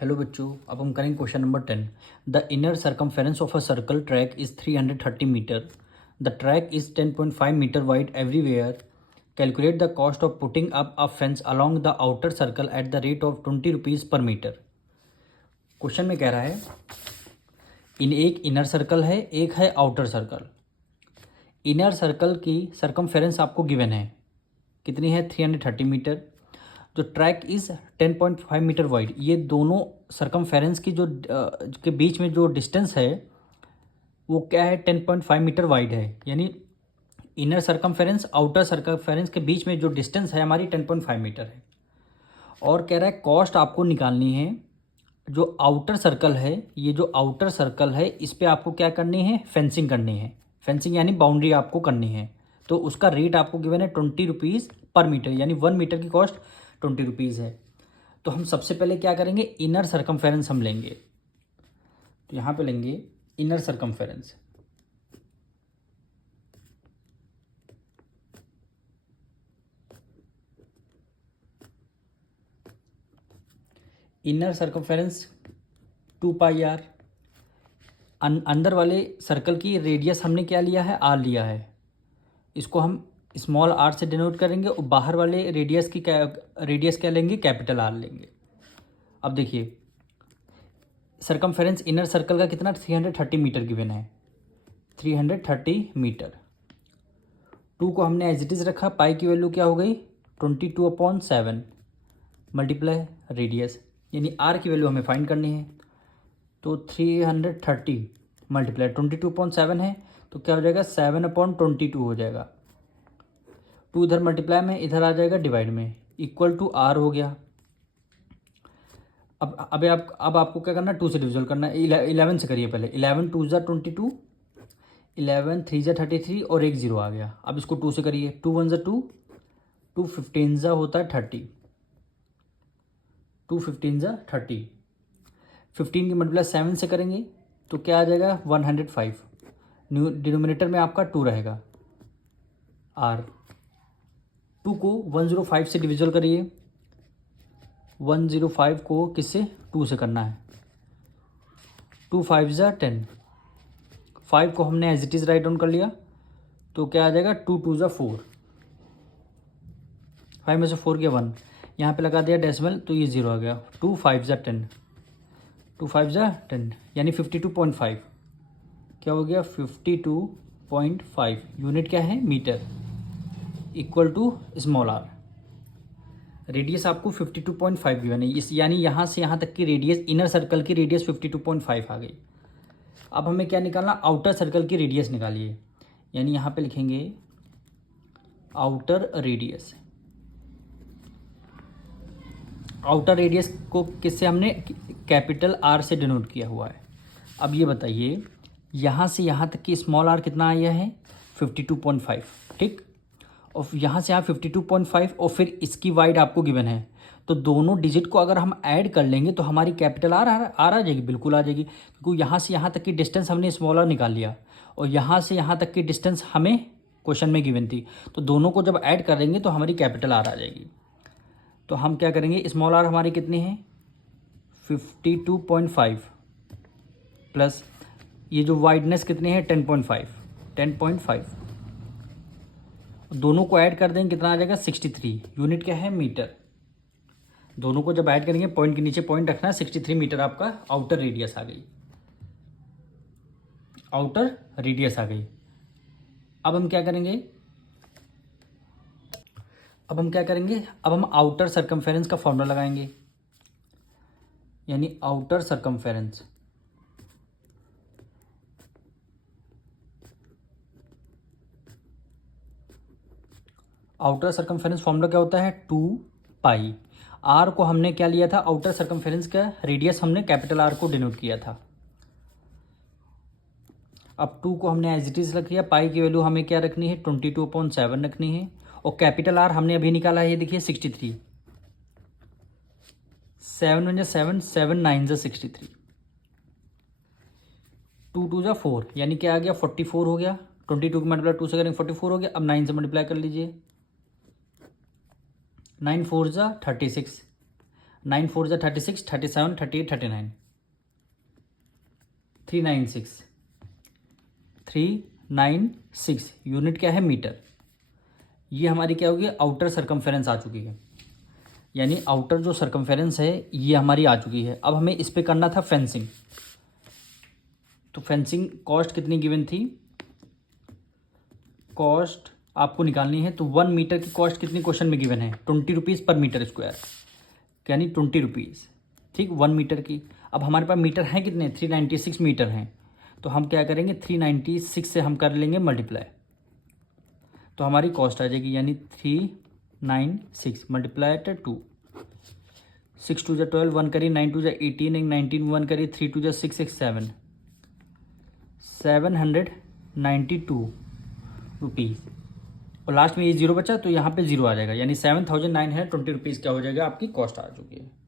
Hello बच्चों, अब हम करेंगे question number 10। The inner circumference of a circle track is 330 metre. The track is 10.5 metre wide everywhere. Calculate the cost of putting up a fence along the outer circle at the rate of 20 rupees per metre. Question में कह रहा है एक inner circle है, एक है outer circle. Inner circle की circumference आपको गिवन है, कितनी है? 330 मीटर। जो ट्रैक इज़ 10.5 मीटर वाइड, ये दोनों सर्कमफेरेंस की जो के बीच में जो डिस्टेंस है वो क्या है? 10.5 मीटर वाइड है। यानी इनर सर्कमफेरेंस आउटर सर्कमफेरेंस के बीच में जो डिस्टेंस है हमारी 10.5 मीटर है। और कह रहा है कॉस्ट आपको निकालनी है। जो आउटर सर्कल है, ये जो आउटर सर्कल है इस पर आपको क्या करनी है? फेंसिंग करनी है। फेंसिंग यानी बाउंड्री आपको करनी है। तो उसका रेट आपको गिवन है 20 रुपीज़ पर मीटर, यानी 1 मीटर की कॉस्ट 20 रुपीज़ है। तो हम सबसे पहले क्या करेंगे? इनर सर्कमफेरेंस हम लेंगे। तो यहाँ पे लेंगे inner circumference. Inner circumference 2 pi r. अंदर वाले सर्कल की रेडियस हमने क्या लिया है? आर लिया है। इसको हम स्मॉल आर से डिनोट करेंगे और बाहर वाले रेडियस क्या लेंगे? कैपिटल आर लेंगे। अब देखिए सर्कमफेरेंस इनर सर्कल का कितना? 330 मीटर गिवन है। 330 मीटर। 2 को हमने एज इट इज़ रखा। पाई की वैल्यू क्या हो गई? 22/7 मल्टीप्लाई रेडियस, यानी आर की वैल्यू हमें फाइंड करनी है। तो 330 मल्टीप्लाई 22/7 है, तो क्या हो जाएगा? 7/22 हो जाएगा। 2 इधर मल्टीप्लाई में, इधर आ जाएगा डिवाइड में, इक्वल टू आर हो गया। अब आपको क्या करना है? 2 से डिविजल करना है। 11 से करिए पहले। 11 2 ज़ा 22, 11 3 ज़ा 33 और एक 0 आ गया। अब इसको 2 से करिए। 2 1 ज़ा 2, 2 15 ज़ा होता है 30, 2 15 ज़ा 30। 15 की मल्टीप्लाई 7 से करेंगे तो क्या आ जाएगा? 105। डिनोमिनेटर में आपका 2 रहेगा। आर 2 को 105 से डिविजल करिए। 105 को किससे? 2 से करना है। 2 5 ज़ा 10। 5 को हमने as it is write down कर लिया, तो क्या आ जाएगा? 2 2 ज़ा 4। 5 में से 4 गया 1, यहाँ पे लगा दिया डेसिमल तो ये 0 आ गया। 2 5 ज़ा 10, 2 5 ज़ा 10, यानी 52.5। क्या हो गया? 52.5। यूनिट क्या है? Metre. Equal to small r. Radius आपको 52.5 गिवन है। इस यानी यहाँ से यहाँ तक की रेडियस, इनर सर्कल की रेडियस 52.5 आ गई। अब हमें क्या निकालना? आउटर सर्कल की रेडियस निकालिए। यानी यहाँ पे लिखेंगे आउटर रेडियस। आउटर रेडियस को किससे हमने? कैपिटल आर से डिनोट किया हुआ है। अब ये बताइए यहाँ से यहाँ तक की स्मॉल आर कितना आया है? 52.5, ठीक। और यहाँ से यहाँ 52.5 और फिर इसकी वाइड आपको गिवन है। तो दोनों डिजिट को अगर हम ऐड कर लेंगे तो हमारी कैपिटल आर आ जाएगी, बिल्कुल आ जाएगी। क्योंकि यहाँ से यहाँ तक की डिस्टेंस हमने स्मॉल आर निकाल लिया और यहाँ से यहाँ तक की डिस्टेंस हमें क्वेश्चन में गिवन थी। तो दोनों को जब ऐड कर देंगे तो हमारी कैपिटल आर आ जाएगी। तो हम क्या करेंगे? स्मॉल आर हमारी कितनी है? 52.5 प्लस ये जो वाइडनेस कितनी है? 10.5। दोनों को ऐड कर देंगे, कितना आ जाएगा? 63। यूनिट क्या है? मीटर। दोनों को जब ऐड करेंगे, पॉइंट के नीचे पॉइंट रखना है। 63 मीटर आपका आउटर रेडियस आ गई। आउटर रेडियस आ गई। अब हम क्या करेंगे? अब हम आउटर सर्कमफेरेंस का फॉर्मूला लगाएंगे। यानी outer circumference, outer circumference formula क्या होता है? 2 पाई। आर को हमने क्या लिया था? आउटर सर्कमफेरेंस का रेडियस हमने कैपिटल आर को डिनोट किया था। अब 2 को हमने एज इट इज रख लिया। पाई की वैल्यू हमें क्या रखनी है? 22/7 रखनी है। और कैपिटल आर हमने अभी निकाला है, ये देखिए 63। 7 1 7, 7 9 63, 2 2 जा 4, यानी क्या आ गया? 44 हो गया। 22 को मल्टीप्लाई 2 से करेंगे 44 हो गया। अब 9 से मल्टीप्लाई कर लीजिए। 9 4 जा 36, 9 4 जा 36, 37, 38, 39, 396, 396 यूनिट क्या है? मीटर। ये हमारी क्या होगी? आउटर सरकमफेरेंस आ चुकी है, यानी आउटर जो सरकमफेरेंस है ये हमारी आ चुकी है। अब हमें इस पे करना था फेंसिंग। तो फेंसिंग कॉस्ट कितनी गिवन थी? कॉस्ट आपको निकालनी है। तो 1 मीटर की कॉस्ट कितनी क्वेश्चन में गिवन है? 20 रुपीज़ पर मीटर स्क्वायर, यानी 20 रुपीज़। ठीक, 1 मीटर की। अब हमारे पास मीटर हैं कितने? 396 मीटर हैं। तो हम क्या करेंगे? 396 से हम कर लेंगे मल्टीप्लाई, तो हमारी कॉस्ट आ जाएगी, यानी 396 मल्टीप्लाई 2, 6 2 जा 12, 1 करी 9 2 जा 18, 19 1 करी 3 2 जा 6 6 7, 792 रुपीज़। और लास्ट में ये जीरो बचा तो यहाँ पे जीरो आ जाएगा, यानी 7,920 रुपीज़ क्या हो जाएगा? आपकी कॉस्ट आ चुकी है।